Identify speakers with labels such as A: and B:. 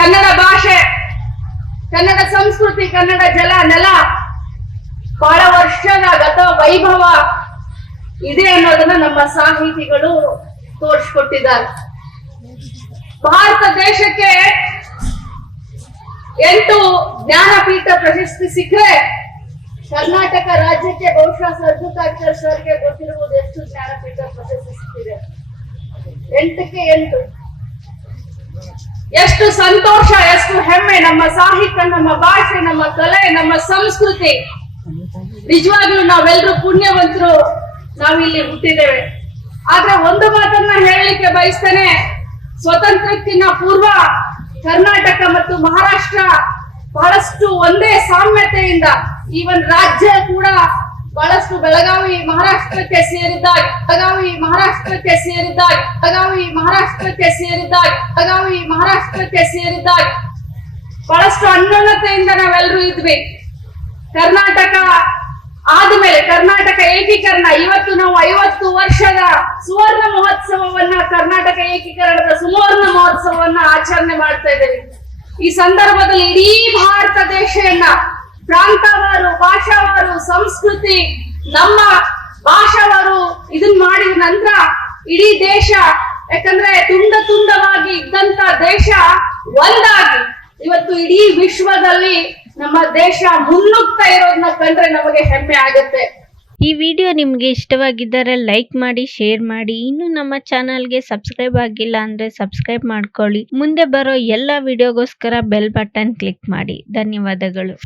A: ಕನ್ನಡ ಭಾಷೆ, ಕನ್ನಡ ಸಂಸ್ಕೃತಿ, ಕನ್ನಡ ಜಲ, ನೆಲ, ಬಹಳ ವರ್ಷದ ಗತ ವೈಭವ ಇದೆ ಅನ್ನೋದನ್ನ ನಮ್ಮ ಸಾಹಿತಿಗಳು ತೋರಿಸ್ಕೊಟ್ಟಿದ್ದಾರೆ. ಭಾರತ ದೇಶಕ್ಕೆ ಎಂಟು ಜ್ಞಾನಪೀಠ ಪ್ರಶಸ್ತಿ ಸಿಕ್ಕರೆ ಕರ್ನಾಟಕ ರಾಜ್ಯಕ್ಕೆ ಬಹುಶಃ ಸರ್ಜುಕಾಚಾರ್ಯ ಸರ್ಗೆ ಗೊತ್ತಿರುವುದು ಎಷ್ಟು ಜ್ಞಾನಪೀಠ ಪ್ರಶಸ್ತಿ ಸಿಕ್ಕಿದೆ. ಎಂಟಕ್ಕೆ ಎಂಟು. ಎಷ್ಟು ಸಂತೋಷ, ಎಷ್ಟು ಹೆಮ್ಮೆ, ನಮ್ಮ ಸಾಹಿತ್ಯ, ನಮ್ಮ ಭಾಷೆ, ನಮ್ಮ ಕಲೆ, ನಮ್ಮ ಸಂಸ್ಕೃತಿ. ನಿಜವಾಗ್ಲೂ ನಾವೆಲ್ಲರೂ ಪುಣ್ಯವಂತರು, ನಾವಿಲ್ಲಿ ಹುಟ್ಟಿದ್ದೇವೆ. ಆದ್ರೆ ಒಂದು ಮಾತನ್ನ ಹೇಳಲಿಕ್ಕೆ ಬಯಸ್ತೇನೆ. ಸ್ವತಂತ್ರಕ್ಕಿಂತ ಪೂರ್ವ ಕರ್ನಾಟಕ ಮತ್ತು ಮಹಾರಾಷ್ಟ್ರ ಬಹಳಷ್ಟು ಒಂದೇ ಸಾಮ್ಯತೆಯಿಂದ, ಈವನ್ ರಾಜ್ಯ ಕೂಡ ಬಹಳಷ್ಟು ಬೆಳಗಾವಿ ಮಹಾರಾಷ್ಟ್ರಕ್ಕೆ ಸೇರಿದ್ದಾಯ್, ಬೆಳಗಾವಿ ಮಹಾರಾಷ್ಟ್ರಕ್ಕೆ ಸೇರಿದ್ದಾಯ್, ಬೆಳಗಾವಿ ಮಹಾರಾಷ್ಟ್ರಕ್ಕೆ ಸೇರಿದ್ದಾಯ್, ಬೆಳಗಾವಿ ಮಹಾರಾಷ್ಟ್ರಕ್ಕೆ ಸೇರಿದ್ದಾಯ್. ಬಹಳಷ್ಟು ಅನ್ಯೋನ್ಯತೆಯಿಂದ ನಾವೆಲ್ಲರೂ ಇದ್ವಿ. ಕರ್ನಾಟಕ ಆದ್ಮೇಲೆ ಕರ್ನಾಟಕ ಏಕೀಕರಣ, ಇವತ್ತು ನಾವು ಐವತ್ತು ವರ್ಷದ ಸುವರ್ಣ ಮಹೋತ್ಸವವನ್ನ, ಕರ್ನಾಟಕ ಏಕೀಕರಣದ ಸುವರ್ಣ ಮಹೋತ್ಸವವನ್ನ ಆಚರಣೆ ಮಾಡ್ತಾ ಇದ್ದೇವೆ. ಈ ಸಂದರ್ಭದಲ್ಲಿ ಇಡೀ ಭಾರತ ಪ್ರಾಂತವಾರು, ಭಾಷಾವಾರು, ಸಂಸ್ಕೃತಿ, ನಮ್ಮ ಭಾಷಾವಾರು ಇದನ್ ಮಾಡಿದ ನಂತರ ಇಡೀ ದೇಶ, ಯಾಕಂದ್ರೆ ತುಂಡ ತುಂಡವಾಗಿ ಇದ್ದಂತ ದೇಶ ಒಂದಾಗಿ. ಇವತ್ತು ಇಡೀ ವಿಶ್ವದಲ್ಲಿ ನಮ್ಮ ದೇಶ ಮುನ್ನುಗ್ತಾ ಇರೋದನ್ನ ಕಂಡ್ರೆ ನಮಗೆ ಹೆಮ್ಮೆ ಆಗುತ್ತೆ.
B: ಈ ವಿಡಿಯೋ ನಿಮಗೆ ಇಷ್ಟವಾಗಿದ್ದರೆ ಲೈಕ್ ಮಾಡಿ, ಶೇರ್ ಮಾಡಿ. ಇನ್ನು ನಮ್ಮ ಚಾನಲ್ಗೆ ಸಬ್ಸ್ಕ್ರೈಬ್ ಆಗಿಲ್ಲ ಅಂದರೆ ಸಬ್ಸ್ಕ್ರೈಬ್ ಮಾಡ್ಕೊಳ್ಳಿ. ಮುಂದೆ ಬರೋ ಎಲ್ಲ ವಿಡಿಯೋಗೋಸ್ಕರ ಬೆಲ್ ಬಟನ್ ಕ್ಲಿಕ್ ಮಾಡಿ. ಧನ್ಯವಾದಗಳು.